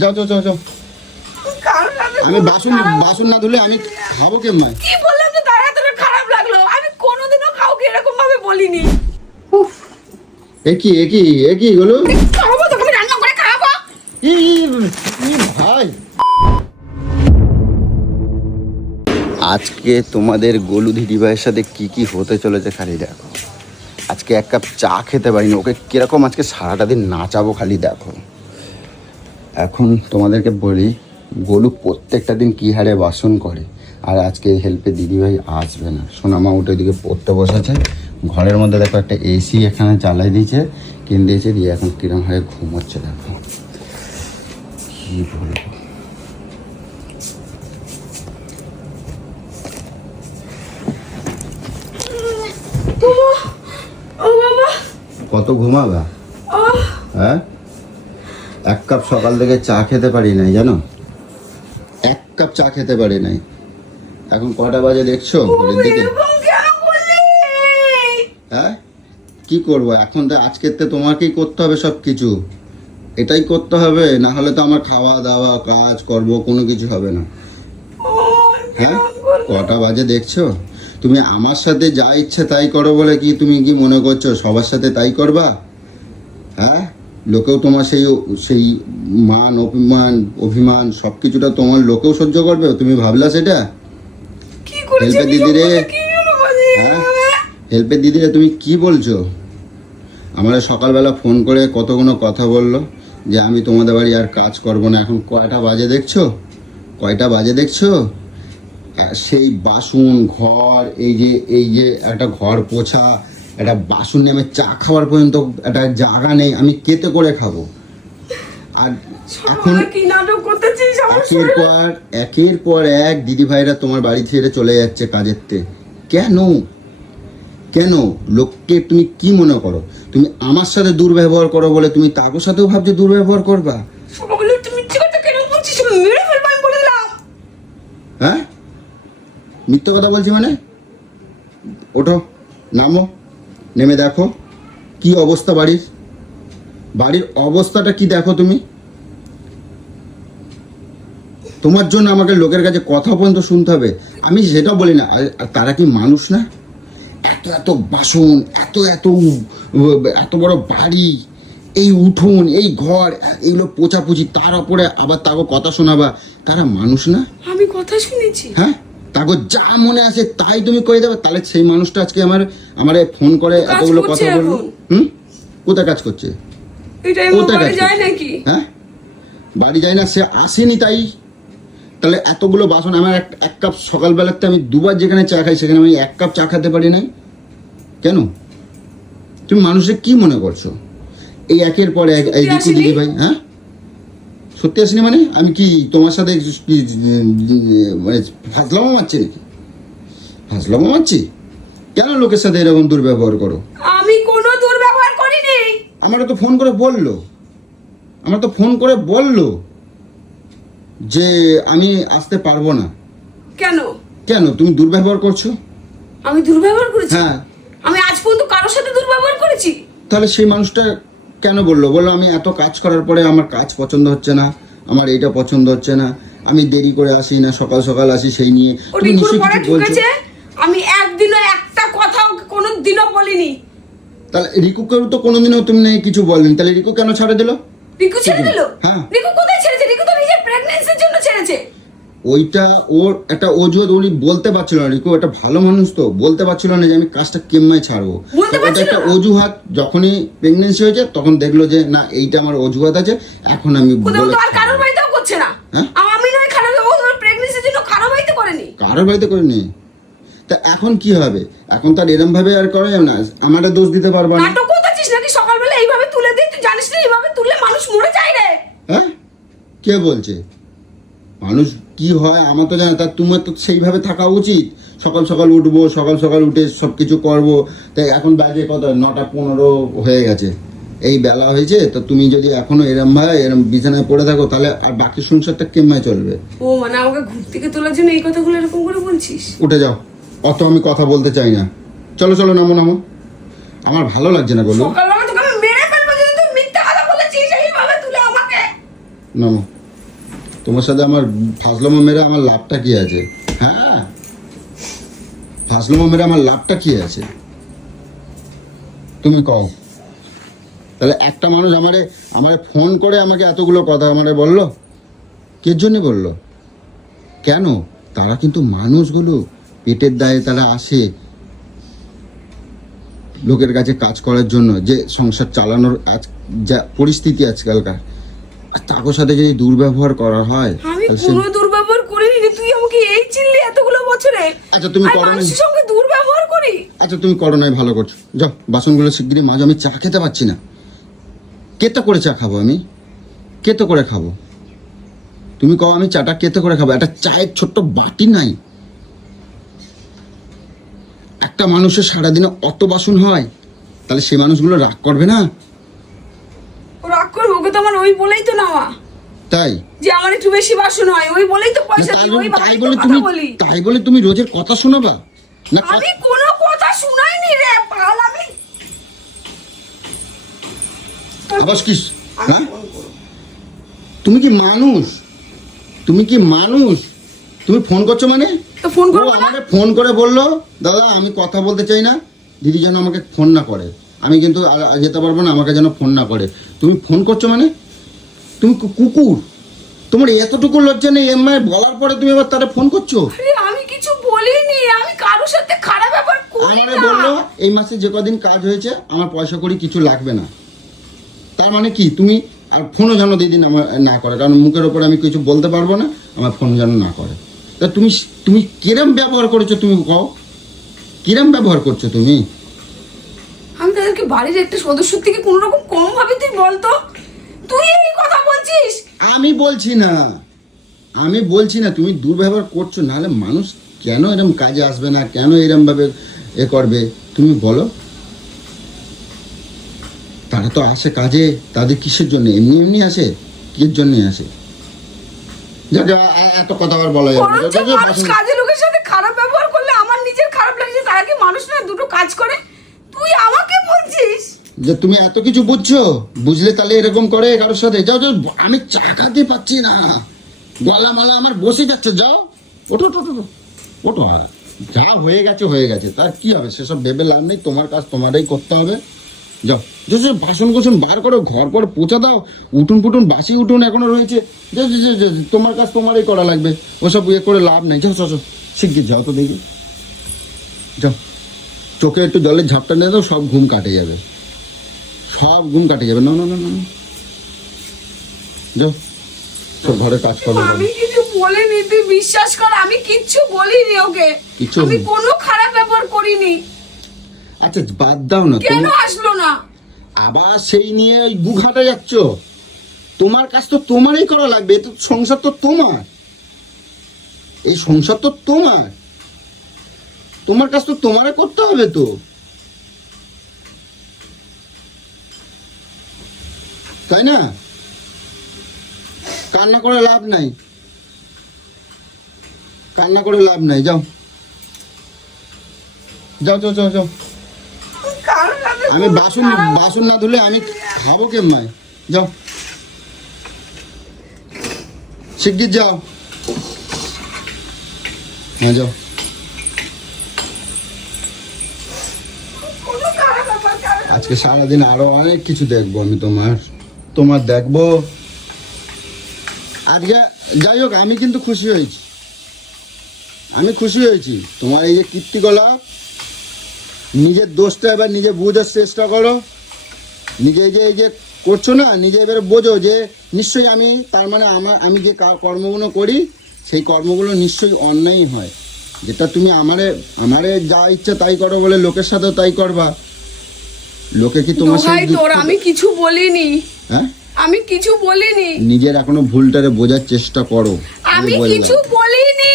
যাও যাও যাও যাও। আমি বাসন না ধুলে আমি খাবো কেমন? কি বললাম যে তার এতটা খারাপ লাগলো? আমি কোনোদিনও কাউকে এরকম ভাবে বলিনি। উফ, একই হলো। খাবো তো, আমি রান্না করে খাবো। ই ভাই, আজকে তোমাদের গোলু দিদিভাইয়ের সাথে কি হতে চলেছে খালি দেখো। আজকে এক কাপ চা খেতে পারিনি, ওকে কিরকম আজকে সারাটা দিন নাচাবো খালি দেখো। এখন তোমাদেরকে বলি, গোলু প্রত্যেকটা দিন কী হারে বাসন করে, আর আজকে হেল্পে দিদিভাই আসবে না। সোনামা উঠে দিকে পড়তে বসেছে, ঘরের মধ্যে দেখো একটা এসি এখানে চালাই দিয়েছে, কিনে দিয়েছে, দিয়ে এখন কিরম হয়ে ঘুমোচ্ছে দেখো। কী বলবো, কত ঘুমাবা? হ্যাঁ, এক কাপ সকাল থেকে চা খেতে পারি নাই জানো, এক কাপ চা খেতে পারি নাই। এখন কটা বাজে দেখছো ঘড়ির দিকে? হ্যাঁ, কি করবো এখন? তো আজকের তো তোমাকেই করতে হবে সব কিছু, এটাই করতে হবে, না হলে তো আমার খাওয়া দাওয়া কাজ করবো কোনো কিছু হবে না। হ্যাঁ, কটা বাজে দেখছো? তুমি আমার সাথে যা ইচ্ছে তাই করো বলে কি তুমি কি মনে করছো সবার সাথে তাই করবা? হ্যাঁ, লোকেও তোমার সেই মান অভিমান সব কিছুটা তোমার লোকেও সহ্য করবে, তুমি ভাবলা সেটা? হেল্পের দিদিরে, হ্যাঁ হেল্পের দিদিরে তুমি কি বলছো? আমার সকালবেলা ফোন করে কতগুলো কথা বললো যে আমি তোমাদের বাড়ি আর কাজ করব না। এখন কয়টা বাজে দেখছো, কয়টা বাজে দেখছো? সেই বাসন ঘর, এই যে একটা ঘর পোছা, একটা বাসন নিয়ে আমি চা খাওয়ার পর্যন্ত একটা জায়গা নেই, আমি কেতে করে খাবো। আর এখন একের পর এক দিদি ভাইরা তোমার বাড়ি ছেড়ে চলে যাচ্ছে কাজের তে। কেন লোককে তুমি কি মনে করো? তুমি আমার সাথে দুর্ব্যবহার করো বলে তুমি তাদের সাথেও ভাবছো দুর্ব্যবহার করবা? হ্যাঁ, মিথ্যে কথা বলছি মানে? ওঠো, নামো, নেমে দেখো কি অবস্থা বাড়ির অবস্থাটা কি দেখো তুমি। তোমার জন্য আমাকে লোকের কাছে কথা পর্যন্ত শুনতে হবে, আমি সেটা বলি না। আর তারা কি মানুষ না? এত বাসন, এত বড় বাড়ি, এই উঠোন, এই ঘর, এইগুলো পোছাপুছি, তার উপরে আবার তাকে কথা শোনাবা, তারা মানুষ না? আমি কথা শুনেছি। হ্যাঁ, তাকে যা মনে আসে তাই তুমি কয়ে দেবে? তাহলে সেই মানুষটা আজকে আমারে ফোন করে এতগুলো কথা বললো। কোথায় কাজ করছে? হ্যাঁ, বাড়ি যায় না, সে আসেনি তাই। তাহলে এতগুলো বাসন, আমার এক কাপ সকালবেলাতে আমি দুবার যেখানে চা খাই সেখানে আমি এক কাপ চা খেতে পারি না কেন? তুমি মানুষের কি মনে করছো? এই একের পর এক এই দিদি ভাই। হ্যাঁ, সত্যি আসেনি মানে? আমি কি তোমার সাথে মানে ফাজলামো মারছি নাকি? ফাজলামো মারছি? কেন লোকের সাথে এরকম দুর্ব্যবহার করো? আমি কোনো দুর্ব্যবহার করিনি। আমার তো ফোন করে বললো যে আমি আসতে পারবো না। কেন তুমি দুর্ব্যবহার করছো? আমি দুর্ব্যবহার করেছি? হ্যাঁ, আমি আজ পর্যন্ত কারোর সাথে দুর্ব্যবহার করেছি? তাহলে সেই মানুষটা কেন বললো আমি এত কাজ করার পরে আমার কাজ পছন্দ হচ্ছে না, আমার এইটা পছন্দ হচ্ছে না, আমি দেরি করে আসি না সকাল সকাল আসি, সেই নিয়ে তুমি নিশ্চয়ই কিছু বলছো। আমি একদিনও একটা কথাও কোনো দিনও বলিনি। তাহলে রিকুকেও তো কোনোদিনও তুমি কিছু বলেনি, তাহলে রিকু কেন ছাড়ে দিল? রিকু ছেড়ে দিল? হ্যাঁ, রিকু কোথায় ছেড়েছে? রিকু তো নিজের প্রেগন্যান্সির জন্য ছেড়েছে। ওইটা ওর একটা অজুহাত, উনি বলতে পারছিল না। রিকু একটা ভালো মানুষ, তো বলতে পারছিল না যে আমি কাজটা কেমনে ছাড়বো। ওটা একটা অজুহাত। যখনই প্রেগন্যান্সি হয়েছে তখন দেখলো যে না, এইটা আমার অজুহাত আছে, এখন আমি কারোর বাড়িতেও করছে না। আমি নয় খারাপ, ও প্রেগন্যান্সির জন্য কারোর বাড়িতে করেনি। কারোর বাড়িতে করেনি? তা এখন কি হবে? এখন তার এরম ভাবে আর করা যাবে না, আমারে দোষ দিতে পারবা না। নাটক করছিস নাকি? সকালবেলা এইভাবে তুলে দিই, তুই জানিস না এইভাবে তুললে মানুষ মরে যায় রে। হ্যাঁ, কে বলছে মানুষ কি হয় আমার তো জানা। তা তোমার তো সেইভাবে থাকা উচিত। সকাল সকাল উঠবো, সকাল সকাল উঠে সব কিছু করবো। তাই এখন বাজে কত? 9:15 হয়ে গেছে, এই বেলা হয়েছে। তো তুমি যদি এখনো এরম বিছানায় পড়ে থাকো, তাহলে আর বাকি সংসারটা কেমনে চলবে? ও মানে আমাকে ঘুর থেকে তোলার জন্য এই কথাগুলো এরকম করে বলছিস? উঠে যাও, অত আমি কথা বলতে চাই না। চলো নামো, আমার ভালো লাগছে না। বলো, সকালবেলা তোকে আমি মেরে ফেলবো যদি তুই মিথ্যা কথা বলেছিস এইভাবে তুলে আমাকে। নামো। তোমার সাথে আমার ফাজলামো মেরে আমার লাভটা কি আছে? হ্যাঁ, ফাজলামো মেরে আমার লাভটা কি আছে তুমি কও। তাহলে একটা মানুষ আমারে ফোন করে আমাকে এতগুলো কথা আমারে বললো, কে জন্য বললো? কেন? তারা কিন্তু মানুষগুলো পেটের দায়ে তারা আসে লোকের কাছে কাজ করার জন্য, যে সংসার চালানোর আজ যা পরিস্থিতি আজকালকার, আর তার সাথে যদি দুর্ব্যবহার করা হয় আমি তাহলে সে- কোনো দুর্ব্যবহার করিনি রে, তুই আমাকে এই চিনলি এতগুলো বছরে। আচ্ছা তুমি আমি করো নাই, মানুষের সঙ্গে দুর্ব্যবহার করি? আচ্ছা তুমি করো নাই, ভালো করছো, যাও বাসনগুলো শিগগিরই মাঝে, আমি চা খেতে পাচ্ছি না। কেতে করে চা খাবো আমি? কেতে করে খাবো? তুমি কও আমি চাটা কেতে করে খাবো? একটা চায়ের ছোট্ট বাটি নাই। একটা মানুষের সারাদিনে অত বাসন হয়, তাহলে সে মানুষগুলো রাগ করবে না? রাগ করবো? ওকে তো আমার ওই বলেই তো নেওয়া, তাই যে আমার একটু বেশি বাসন হয়, ওই বলেই তো না, পয়সা তাই দিই, ওই বলে- তাই ভাবেই তো বলে কথা তুমি বলি। তাই বলে তুমি রোজের কথা শোনাবা না? আমি কোনো কথা শুনাইনি রে পাল। আমি আবাস কি? হ্যাঁ, তুমি কি মানুষ? তুমি কি মানুষ? তুমি ফোন করছো মানে? তো ফোন ও করবো না? আমাকে ফোন করে বললো, দাদা আমি কথা বলতে চাই না, দিদি যেন আমাকে ফোন না করে, আমি কিন্তু আর যেতে পারবো না, আমাকে যেন ফোন না করে। তুমি ফোন করছো মানে? তুমি কুকুর, তোমার এতটুকু লজ্জা নেই এমআই বলার পরে তুমি আবার তারা ফোন করছো? আরে আমি কিছু বলিনি, আমি কারোর সাথে খারাপ ব্যাপার করি আমারে না। বললো এই মাসে যে কদিন কাজ হয়েছে আমার পয়সা করি কিছু লাগবে না। তার মানে কি তুমি আর ফোনও যেন দিদিন আমার না করে, কারণ মুখের ওপর আমি কিছু বলতে পারবো না, আমার ফোন যেন না করে। তা তুমি তুমি কিরম ব্যবহার করেছো তুমি কও? কিরম ব্যবহার করছো তুমি? আমি তাদেরকে বাড়ির একটা সদস্যর থেকে কোনো রকম কম ভাবে তুই বলতো, তুই এই কথা বলছিস? আমি বলছি না, আমি বলছি না তুমি দুর্ব্যবহার করছো, নাহলে মানুষ কেন এরম কাজে আসবে না, কেন এরম ভাবে এ করবে তুমি বলো? তারা তো আসে কাজে, তাদের কিসের জন্য? এমনি এমনি আসে? কিসের জন্য আসে? যা যা, এত কথা আবার বলা যাবে না। বরঞ্চ যা, যা, যা, মানুষ বাসন- কাজের লোকের সাথে খারাপ ব্যবহার করলে আমার নিজের খারাপ লাগছে, তারা কি মানুষ না দুটো কাজ করে? তুই আমাকে বলছিস? যে তুমি এত কিছু বুঝছো, বুঝলে তাহলে এরকম করে কারোর সাথে? যাও যাও, আমি চা খাতে পাচ্ছি না, গলা মালা আমার বসে যাচ্ছে, যাও ওঠো ওঠো ওঠো, ওঠো। আর যা হয়ে গেছে হয়ে গেছে, তার কি হবে সেসব ভেবে লাভ নেই, তোমার কাজ তোমারই করতে হবে। যাও যাও যাও, বাসন কোসন বার করো, ঘর পর পোছা দাও, উঠুন পুটুন বাসি উঠুন এখনো রয়েছে, যাও যাও, যাও, যাও, তোমার কাজ তোমারই করা লাগবে, ওসব ইয়ে করে লাভ নেই। যাও যাও যাও, শিগগির যাও তো দেখি, যাও। চোখে একটু জলের ঝাপটা নিয়ে দাও, সব ঘুম কাটে যাবে, সব ঘুম কাটে যাবে। না না না না, যাও সব ঘরে কাজ করো। আমি কিছু বলিনি, তুই বিশ্বাস কর, আমি কিচ্ছু বলিনি ওকে। কিচ্ছু আমি বলিনি? কোনো খারাপ ব্যবহার করিনি। আচ্ছা বাদ দাও না, কেন তুমি আসলো না? আবার সেই নিয়ে ওই গুঘাটে যাচ্ছ। তোমার কাজ তো তোমারই করা লাগবে, এ তো সংসার তো তোমার, এই সংসার তো তোমার, তোমার কাজ তো তোমারই করতে হবে তো। তাই না? কান্না করে লাভ নাই, কান্না করে লাভ নাই, যাও যাও যাও যাও যাও। কারণ আমি বাসন বাসন না ধুলে আমি খাবো কেমন? যাও শিগগির যাও, হ্যাঁ যাও। কোনো খারাপ ব্যাপার কারণ আজকে সারাদিন আরো অনেক কিছু দেখবো আমি, তোমার দেখবো আজকে। যাই হোক, আমি কিন্তু খুশি হয়েছি, আমি খুশি হয়েছি। তোমার এই যে কীর্তিকলা, নিজের দোষটা এবার নিজে বোঝার চেষ্টা করো, নিজে এই যে করছো না, নিজে এবার বোঝো যে নিশ্চয়ই আমি, তার মানে আমি যে কর্মগুলো করি সেই কর্মগুলো নিশ্চয়ই অন্যায় হয়। যেটা তুমি আমারে যা ইচ্ছা তাই করো বলে লোকের সাথেও তাই করবা, লোকে কি তোমার দোহাই সাথে তোর, আমি কিছু বলিনি, হ্যাঁ? আমি কিছু বলিনি, নিজের এখনো ভুলটারে বোঝার চেষ্টা করো। আমি বললাম। কিছু বলিনি।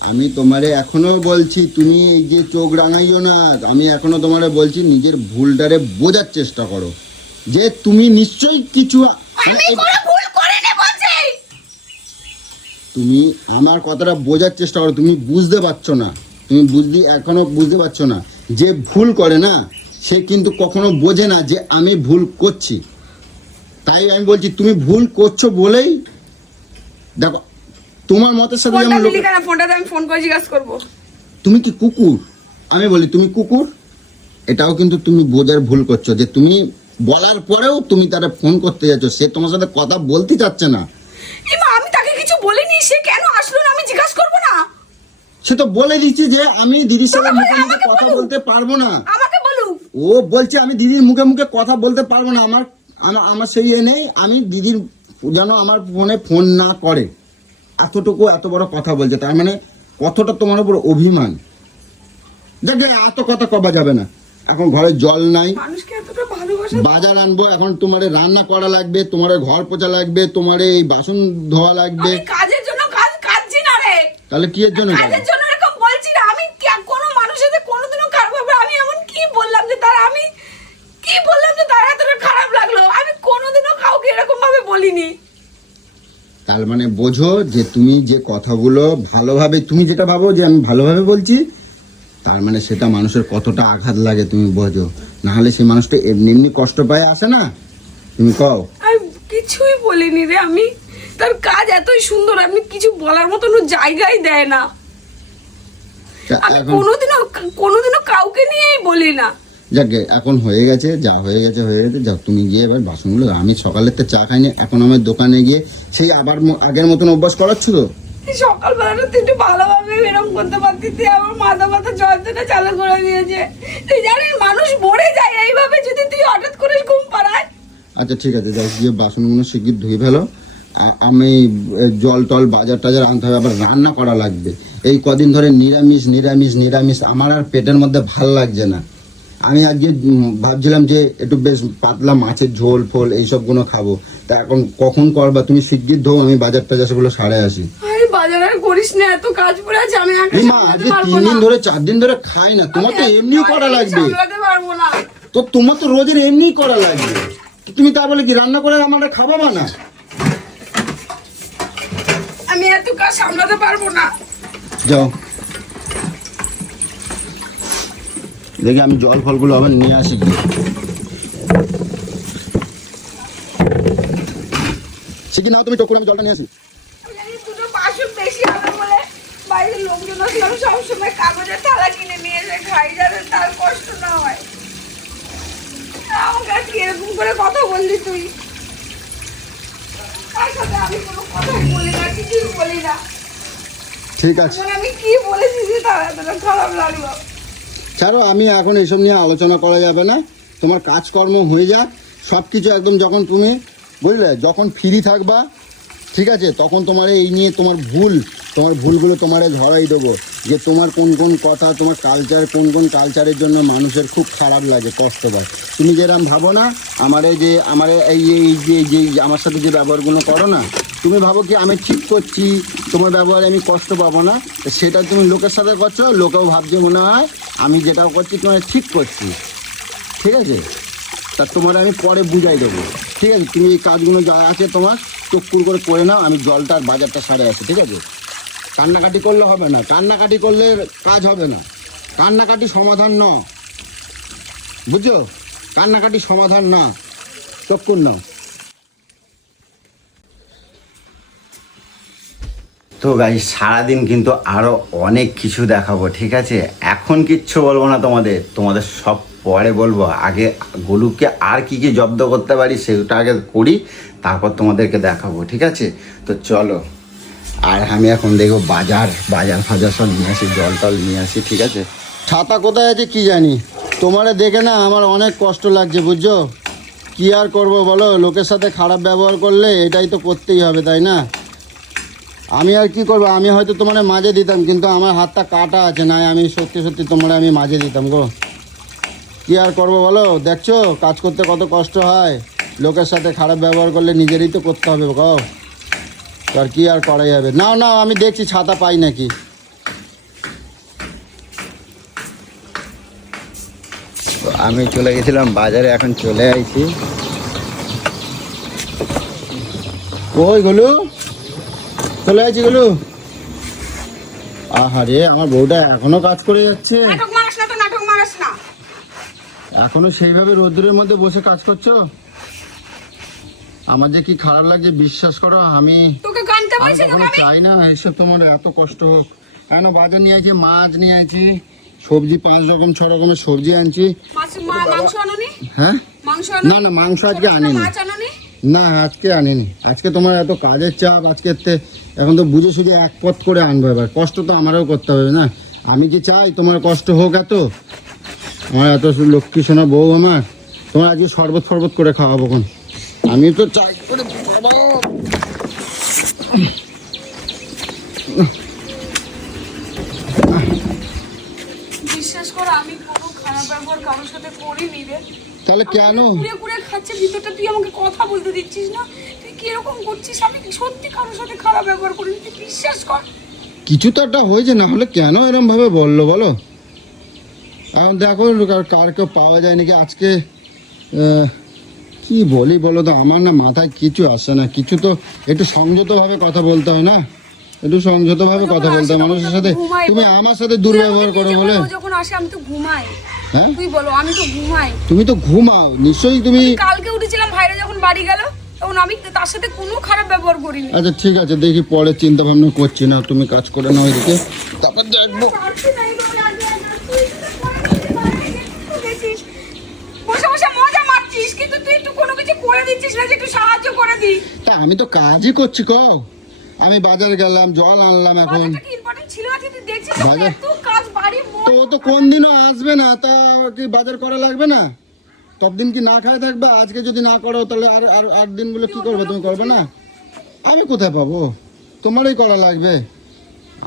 আমি তোমারে এখনো বলছি, তুমি এই যে চোখ রাঙাইও না, আমি এখনো তোমারে বলছি নিজের ভুলটারে বোঝার চেষ্টা করো, যে তুমি নিশ্চয়ই কিছু আমি কোনো ভুল করিনি বলছি। তুমি আমার কথাটা বোঝার চেষ্টা করো, তুমি বুঝতে পারছো না, তুমি এখনো বুঝতে পারছো না। যে ভুল করে না সে কিন্তু কখনো বোঝে না যে আমি ভুল করছি। তাই আমি বলছি তুমি ভুল করছো বলেই দেখো তোমার মতের সাথে ফোনটা যেমন দিলি কেন? ফোনটাতে আমি ফোন করে জিজ্ঞাসা করবো। তুমি কি কুকুর? আমি বলি তুমি কুকুর, এটাও কিন্তু তুমি বোঝার ভুল করছো যে তুমি বলার পরেও তুমি তারা ফোন করতে যাচ্ছ, সে তোমার সাথে কথা বলতে চাচ্ছে না। এমা আমি তাকে কিছু বলিনি, সে কেন আসলো না আমি জিজ্ঞাসা করবো না? সে তো বলে দিচ্ছে যে আমি দিদির সাথে তোমাকে মুখে মুখে আমাকে কথা বলুক। বলতে পারবো না। আমাকে বলুক। ও বলছে আমি দিদির মুখে মুখে কথা বলতে পারবো না, আমার আমার আমার সেই এ নেই, আমি দিদির যেন আমার ফোনে ফোন না করে, এতটুকু এত বড় কথা বলছে। তার মানে কতটা তোমার উপর অভিমান। দেখে এত কথা কবা যাবে না। এখন ঘরে জল নাই, মানুষকে এতটা ভালোবাসা। বাজার আনবো, এখন তোমার রান্না করা লাগবে, তোমার ঘর পোছা লাগবে, তোমার এই বাসন ধোয়া লাগবে। আমি কাজের জন্য কাজছি না রে। তাহলে কি এর জন্য কাজের জন্য এরকম বলছি না আমি। কোনো মানুষের সাথে কোনোদিনও খারাপ হবে? আমি এমন কি বললাম যে তার আমি কি বললাম যে তার এতটা খারাপ লাগলো? আমি কোনোদিনও কাউকে এরকম ভাবে বলিনি। তার মানে বোঝো যে তুমি যে কথাগুলো ভালোভাবে, তুমি যেটা ভাবো যে আমি ভালোভাবে বলছি, তার মানে সেটা মানুষের কতটা আঘাত লাগে তুমি বোঝো। না হলে সেই মানুষটা এমনি এমনি কষ্ট পায় আসে না, তুমি কও। আমি কিছুই বলিনি রে। আমি তার কাজ এতই সুন্দর, আমি কিছু বলার মতন জায়গায় দেয় না। আমি এখন কোনোদিনও কাউকে নিয়েই বলি না। যাকে এখন হয়ে গেছে, যা হয়ে গেছে হয়ে গেছে, যাও তুমি গিয়ে এবার বাসনগুলো, আমি সকালের তো চা খাইনি, এখন আমার দোকানে গিয়ে সেই আবার আগের মতন অভ্যাস করাচ্ছ তো। সকালবেলাটা তুই একটু ভালোভাবে এরকম করতে পারতি, তুই আমার মাথা যন্ত্রণা চালু করে দিয়েছে। তুই জানিস মানুষ মরে যায় এইভাবে যদি তুই হঠাৎ করে ঘুম পাড়ায়। আচ্ছা ঠিক আছে, যাও গিয়ে বাসনগুলো শিগগির ধুয়ে ফেলো। আমি জল টল বাজার টাজার আনতে হবে, আবার রান্না করা লাগবে। এই কদিন ধরে নিরামিষ নিরামিষ নিরামিষ, আমার আর পেটের মধ্যে ভাল লাগছে না। আমি আজকে ভাবছিলাম যে একটু বেশ পাতলা মাছের ঝোল ফোল এইসবগুলো খাবো, তা এখন কখন করবা? তুমি শিগগির ধো, আমি বাজার টাজার সেগুলো সারে আসি। আরে বাজার আর করিস না, এত কাজ পড়ে আছে, আমি একা এই মা, আজকে 3 দিন ধরে 4 দিন ধরে খাই না, তোমার তো এমনিও করা লাগবে। সামলাতে পারবো না। তো তোমার তো রোজের এমনিই করা লাগবে, তুমি তা বলে কি রান্না করে আমার খাওয়াবা না? আমি এত কাজ সামলাতে পারবো না। যাও দেখি আমি জল ফলগুলো আবার নিয়ে আসি। শিখি নাও তুমি, টকুর আমি জলটা নিয়ে আসি। আমি জানি দুটো বাসন বেশি হবে বলে বাইরের লোকজন আসলে আমি সবসময় কাগজের থালা কিনে নিয়ে এসে খাই, যাতে তার কষ্ট না হয়। আমার কাছে এরকম করে কথা বললি তুই? তার সাথে আমি কোনো কথাই বলি না, কিছুই বলি না। ঠিক আছে, এখন আমি কি বলেছি যে তার এতটা খারাপ লাগলো? ছাড়ো, আমি এখন এইসব নিয়ে আলোচনা করা যাবে না। তোমার কাজকর্ম হয়ে যাক, সব কিছু একদম যখন তুমি বুঝলে যখন ফ্রি থাকবা, ঠিক আছে, তখন তোমার এই নিয়ে তোমার ভুলগুলো তোমারে ধরাই দেবো, যে তোমার কোন কোন কথা, তোমার কালচার, কোন কোন কালচারের জন্য মানুষের খুব খারাপ লাগে, কষ্ট পায়। তুমি যেরকম ভাবো না আমার এই যে আমার সাথে যে ব্যবহারগুলো করো না, তুমি ভাবো কি আমি ঠিক করছি, তোমার ব্যবহারে আমি কষ্ট পাবো না, তো সেটা তুমি লোকের সাথে করছো, লোকেও ভাবছে মনে হয় আমি যেটাও করছি তোমার ঠিক করছি, ঠিক আছে? তা তোমার আমি পরে বুঝাই দেবো, ঠিক আছে? তুমি এই কাজগুলো যা আছে তোমার চক্কুর করে নাও, আমি জলটা আর বাজারটা সারে আসি, ঠিক আছে? কান্নাকাটি করলে হবে না, কান্নাকাটি করলে কাজ হবে না, কান্নাকাটি সমাধান ন, বুঝছো? কান্নাকাটি সমাধান না, চক্কুর নাও। তো গাই সারাদিন কিন্তু আরও অনেক কিছু দেখাবো, ঠিক আছে? এখন কিচ্ছু বলবো না তোমাদের সব পরে বলবো। আগে গোলুকে আর কি কি জব্দ করতে পারি সেটা আগে করি, তারপর তোমাদেরকে দেখাবো, ঠিক আছে? তো চলো। আর আমি এখন দেখবো বাজার ফাজার সব নিয়ে আসি, জল টল নিয়ে আসি, ঠিক আছে? ছাতা কোথায় আছে কি জানি, তোমারে দেখে না আমার অনেক কষ্ট লাগছে, বুঝছো? কি আর করবো বলো, লোকের সাথে খারাপ ব্যবহার করলে এটাই তো করতেই হবে, তাই না? আমি আর কি করবো, আমি হয়তো তোমার মাঝে দিতাম, কিন্তু আমার হাতটা কাটা আছে, না আমি সত্যি তোমার আমি মাঝে দিতাম গো। কি আর করবো বলো, দেখছো কাজ করতে কত কষ্ট হয়, লোকের সাথে খারাপ ব্যবহার করলে নিজেরই তো করতে হবে গো, আর কি আর করা যাবে। নাও আমি দেখছি ছাতা পাই নাকি। আমি চলে গেছিলাম বাজারে, এখন চলে আইছি। কই গলু, চলে আইছি গলু। আহারে আমার বউটা এখনো কাজ করে যাচ্ছে, নাটক মারাস না তো, নাটক মারাস না। এখনো সেইভাবে রোদ্দুরের মধ্যে বসে কাজ করছো? আমার যে কি খারাপ লাগছে বিশ্বাস করো। আমি তোকে কানতে আমি বলছি কখনো তোকে আমি চাই না এইসব তোমার এত কষ্ট হোক। এখন বাজার নিয়ে আছি, মাছ নিয়ে আছি, সবজি 5 রকম 6 রকমের সবজি আনছি। মাংস আনোনি? হ্যাঁ মাংস না না মাংস আজকে আনিনি। মাছ আনোনি? না আজকে আনিনি। আজকে তোমার এত কাজের চাপ, আজকে এখন তো বুঝে সুঝে এক পথ করে আনবো। এবার কষ্ট তো আমারও করতে হবে না। আমি কি চাই তোমার কষ্ট হোক এত? আমার এত লক্ষ্মী সোনা বউ আমার, তোমার আজকে শরবত ফরবত করে খাওয়াবো কোন। আমি তো চাই করে বাবা। বিশ্বাস কর আমি কোনো খারাপ ব্যবহার কারোর সাথে করিনি রে। তাহলে কেন? কুড়ে কুড়ে খাচ্ছে ভিতরটা, তুই আমাকে কথা বলতে দিচ্ছিস না? তুই কি এরকম করছিস? আমি সত্যি কারোর সাথে খারাপ ব্যবহার করিনি, তুই বিশ্বাস কর। কিছু তো একটা হয়েছে, না হলে কেন এরম ভাবে বললো বলো? এখন দেখো কার কেউ পাওয়া যায় নাকি আজকে। কি বলি বলো তো, আমার না মাথায় কিছু আসে না। কিছু তো একটু সংযতভাবে কথা বলতে হয় না? একটু সংযতভাবে কথা বলতে হয় মানুষের সাথে। তুমি আমার সাথে দুর্ব্যবহার করো বলে? যখন আসে আমি তো ঘুমাই। হ্যাঁ তুই বলো, আমি তো ঘুমাই। তুমি তো ঘুমাও নিশ্চয়ই। তুমি কালকে উঠেছিলাম, ভাইরা যখন বাড়ি গেল তখন আমি তার সাথে কোনো খারাপ ব্যবহার করিনি। আচ্ছা ঠিক আছে, দেখি পরে চিন্তা ভাবনা করছি না। তুমি কাজ করে নাও এদিকে, তারপর দেখবো। পারছি না এইভাবে আগে আগে। তুই তো করে দিতে পারবি, একটু দেখছিস। বসে বসে মজা মারছিস, কিন্তু তুই একটু কোনো কিছু করে দিচ্ছিস না যে একটু সাহায্য করে দি। তা আমি তো কাজই করছি কও। আমি বাজার গেলাম, জল আনলাম। এখন বাজারটা কি ইম্পর্টেন্ট ছিল আজকে? তুই দেখছিস বাজার- এত কাজ বাড়ি তো ও তো কোন দিনও আসবে না, তা কি বাজার করা লাগবে না? ততদিন কি না খায় থাকবে? আজকে যদি না করো তাহলে আর আর 8 দিনগুলো কি করবে? তুমি করবে না? আমি কোথায় পাবো? তোমারই করা লাগবে।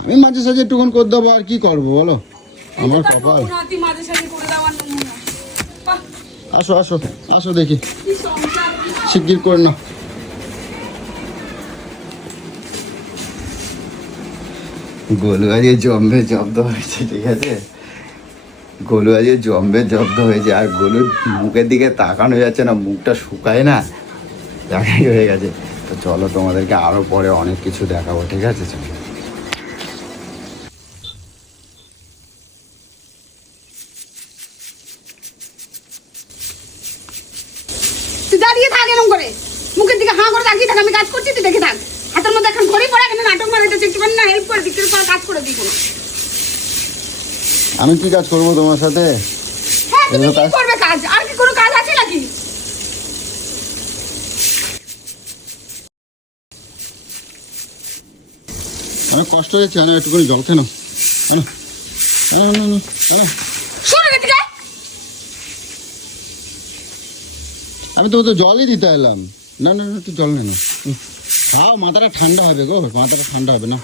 আমি মাঝে সাঝে একটুক্ষণ করে দেবো, আর কি করবো বলো? আমার কপাল। তুই মাঝে সাঝে করে দেওয়ার নমুনা। বাহ, আসো আসো আসো দেখি, কি সংসার। শিগগির করে নাও। গোলু আজকে জম্বে জব্দ হয়েছে, ঠিক আছে? গোলু আজকে জম্বে জব্দ হয়েছে। আর গোলুর মুখের দিকে তাকানো যাচ্ছে না, মুখটা শুকায় না, দেখাই হয়ে গেছে। তো চলো তোমাদেরকে আরো পরে অনেক কিছু দেখাবো, ঠিক আছে? চলো। তুই দাঁড়িয়ে থাক এরকম করে, মুখের দিকে হাঁ করে তাকিয়ে থাক। আমি কাজ করছি, তুই দেখে থাক। হাতের মধ্যে এখন ঘড়ি পড়ে, এখানে নাটক মারে তো দেখতে পারি না। হেল্প করে দিকে কাজ করে দিই কোনো। আমি কি কাজ করবো তোমার সাথে? হ্যাঁ, তুমি এগুলো কি কাজ- করবে কাজ? আর কি কোনো কাজ আছে নাকি? অনেক কষ্ট হয়েছে। আনো একটুখানি জল খেয়ে নাও। আনো আনো আনো আনো, আনো। শোনো না দিকে। আমি তো জলই দিতে এলাম। না না না, একটু জল নে না। খাও, মাথাটা ঠান্ডা হবে গো, মাথাটা ঠান্ডা হবে না।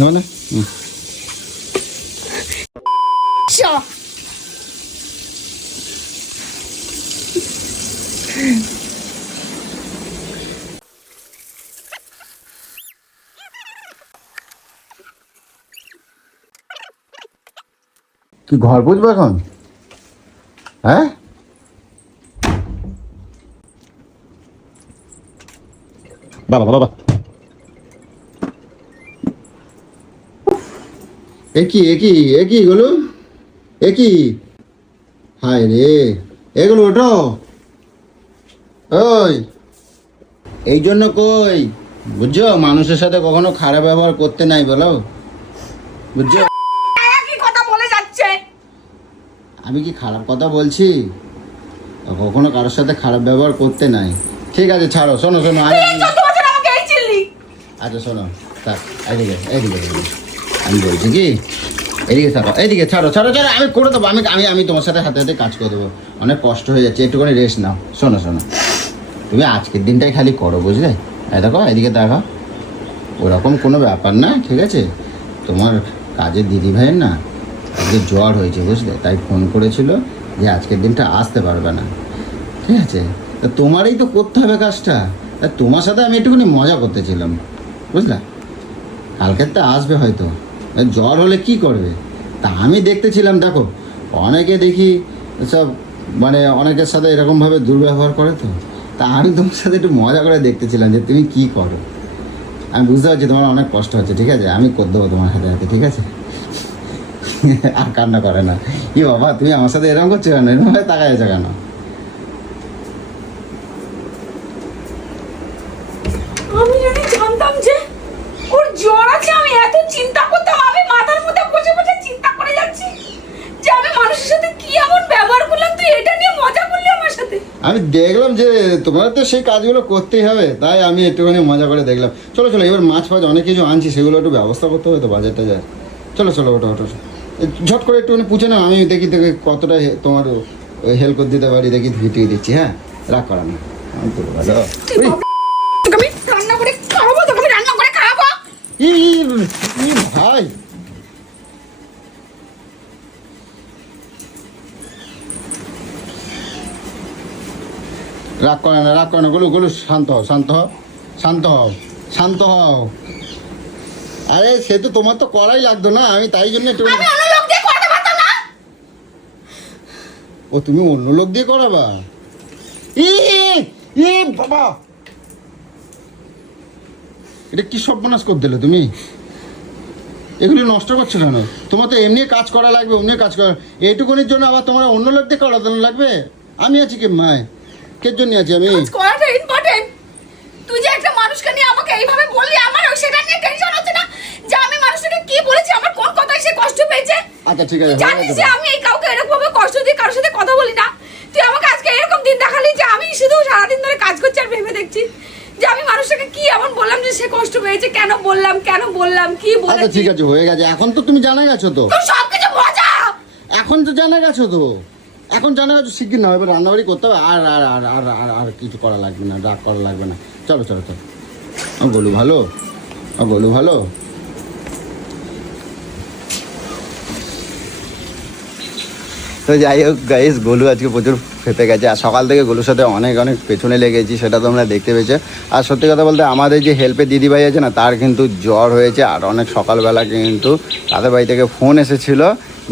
না না চল। কি ঘর বুঝবো এখন? হ্যাঁ বাবা বাবা, একই একই একই গুলো, একই। হায় রে, এগুলো ওঠো। ওই এই জন্য কই বুঝছো, মানুষের সাথে কখনো খারাপ ব্যবহার করতে নাই বলো, বুঝছো? একই কথা বলে যাচ্ছে। আমি কি খারাপ কথা বলছি? কখনো কারোর সাথে খারাপ ব্যবহার করতে নাই। ঠিক আছে ছাড়ো, শোনো শোনো তুই এই 14 বছর আমাকে এই চিল্লি। আচ্ছা শোনো, থাক, এদিকে এদিকে এদিকে। আমি বলছি কি, এদিকে থাকো, এদিকে ছাড়ো ছাড়ো ছাড়ো, আমি করে দেবো। আমি আমি আমি তোমার সাথে হাতে হাতে কাজ করে দেবো। অনেক কষ্ট হয়ে যাচ্ছে, একটুখানি রেস্ট নাও। শোনো শোনো, তুমি আজকের দিনটাই খালি করো, বুঝলে? এই দেখো এদিকে দেখো, ওরকম কোনো ব্যাপার না, ঠিক আছে? তোমার কাজের দিদি ভাইয়ের না আজকে জ্বর হয়েছে, বুঝলে? তাই ফোন করেছিল যে আজকের দিনটা আসতে পারবে না, ঠিক আছে? তা তোমারই তো করতে হবে কাজটা। তা তোমার সাথে আমি একটুখানি মজা করতেছিলাম, বুঝলা? কালকের তো আসবে হয়তো, জ্বর হলে কি করবে? তা আমি দেখতেছিলাম, দেখো অনেকে দেখি সব মানে অনেকের সাথে এরকমভাবে দুর্ব্যবহার করে। তো তা আমি তোমার সাথে একটু মজা করে দেখতেছিলাম যে তুমি কি করো। আমি বুঝতে পারছি তোমার অনেক কষ্ট হচ্ছে, ঠিক আছে? আমি করে দেবো তোমার হাতে হাতে, ঠিক আছে? আর কান্না করে না। কি বাবা তুমি আমার সাথে এরকম করছো কেন, এরকম ভাবে তাকায় আছো কেন? আমি যদি জানতাম যে ওর জ্বর আছে, আমি এত চিন্তা করতাম, আমি মাথার মধ্যে বসে বসে চিন্তা করে যাচ্ছি যে আমি মানুষের সাথে কি এমন ব্যবহার করলাম, তুই এটা নিয়ে মজা করলি আমার সাথে। আমি দেখলাম যে তোমার তো সেই কাজগুলো করতেই হবে, তাই আমি একটুখানি মজা করে দেখলাম। চলো চলো, এবার মাছ ফাছ অনেক কিছু আনছি, সেগুলো একটু ব্যবস্থা করতে হবে তো, বাজারটা যায়। চলো চলো, ওটো ওটো ঝট করে একটুখানি পুছে নাও, আমি দেখি কতটা তোমার হেল্প করে দিতে পারি, দেখি ভিটিয়ে দিচ্ছি। হ্যাঁ, রাগ করা না, আমি তো ভালো। তোকে আমি রান্না করে খাওয়াবো, তোকে আমি রান্না করে খাওয়াবো। ভাই রাগ করে না, রাগ করে না, গোলু গোলু শান্ত হও, শান্ত হও, শান্ত হও, শান্ত হও। আরে সে তো তোমার তো করাই লাগতো না, আমি তাই জন্য একটু। আমি অন্য লোক দিয়ে করাতে পারতাম না। ও তুমি অন্য লোক দিয়ে করাবা? বাবা, এটা কি সর্বনাশ করে দিলে তুমি? এগুলি নষ্ট করছো কেন? তোমার তো এমনি কাজ করা লাগবে, অমনি কাজ করা, এইটুকুনির জন্য আবার তোমার অন্য লোক দিয়ে করাতে লাগবে? আমি আছি কি মায়, কে জন্য আছি আমি? কাজ করাটা ইম্পর্টেন্ট। তুই যে একটা মানুষকে নিয়ে আমাকে এইভাবে বললি, আমার সেটা নিয়ে টেনশন হচ্ছে না যে আমি মানুষটাকে কি বলেছি, আমার কোন কথায় সে কষ্ট পেয়েছে। আচ্ছা ঠিক আছে, জানিস যে আমি এই কাউকে এরকম ভাবে কষ্ট দিয়ে কারোর সাথে কথা বলি না। তুই আমাকে আজকে এরকম দিন দেখালি যে আমি শুধু সারাদিন ধরে কাজ করছি আর ভেবে দেখছি যে আমি মানুষটাকে কি এমন বললাম যে সে কষ্ট পেয়েছে, কেন বললাম কি আচ্ছা বলেছি। ঠিক আছে, হয়ে গেছে, এখন তো তুমি জানা গেছো তো, তোর সবকিছু মজা। এখন তো জানা গেছো তো, এখন জানা গেছো, শিগগির না, এবার রান্নাবাড়ি করতে হবে, আর আর আর আর আর আর কিছু করা লাগবে না, রাগ করা লাগবে না। চলো চলো চলো, ও গোলু ভালো, ও গোলু ভালো। তো যাই হোক গাইস, গোলু আজকে প্রচুর ফেপে গেছে, আর সকাল থেকে গোলুর সাথে অনেক অনেক পেছনে লেগেছি, সেটা তোমরা দেখতে পেয়েছো। আর সত্যি কথা বলতে আমাদের যে হেল্পে দিদিভাই আছে না, তার কিন্তু জ্বর হয়েছে, আর অনেক সকালবেলা কিন্তু তাদের বাড়ি থেকে ফোন এসেছিলো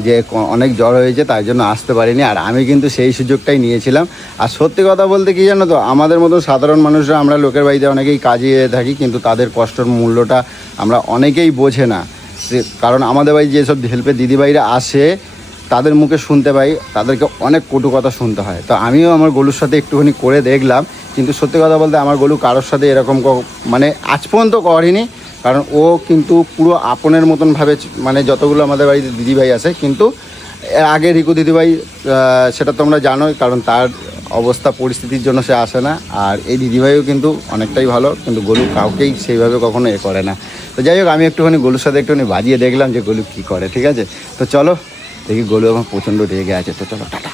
যে অনেক জ্বর হয়েছে, তাই জন্য আসতে পারিনি। আর আমি কিন্তু সেই সুযোগটাই নিয়েছিলাম। আর সত্যি কথা বলতে কি জানো তো, আমাদের মতো সাধারণ মানুষরা আমরা লোকের বাড়িতে অনেকেই কাজে থাকি, কিন্তু তাদের কষ্টের মূল্যটা আমরা অনেকেই বোঝে না। কারণ আমাদের বাড়ি যেসব হেল্পে দিদিভাইরা আসে, তাদের মুখে শুনতে পাই তাদেরকে অনেক কটু কথা শুনতে হয়। তো আমিও আমার গোলুর সাথে একটুখানি করে দেখলাম, কিন্তু সত্যি কথা বলতে আমার গোলু কারোর সাথে এরকম মানে আজ পর্যন্ত করেনি। কারণ ও কিন্তু পুরো আপনের মতন ভাবে, মানে যতগুলো আমাদের বাড়িতে দিদিভাই আছে, কিন্তু এর আগে রিকু দিদিভাই সেটা তোমরা জানোই, কারণ তার অবস্থা পরিস্থিতির জন্য সে আসে না। আর এই দিদিভাইও কিন্তু অনেকটাই ভালো, কিন্তু গোলু কাউকেই সেইভাবে কখনো করে না। তো যাই হোক, আমি একটুখানি গোলুর সাথে একটুখানি বাজিয়ে দেখলাম যে গোলু কী করে। ঠিক আছে, তো চলো দেখি, গোলু আমার প্রচণ্ড রেগে আছে, তো চলো টাটা।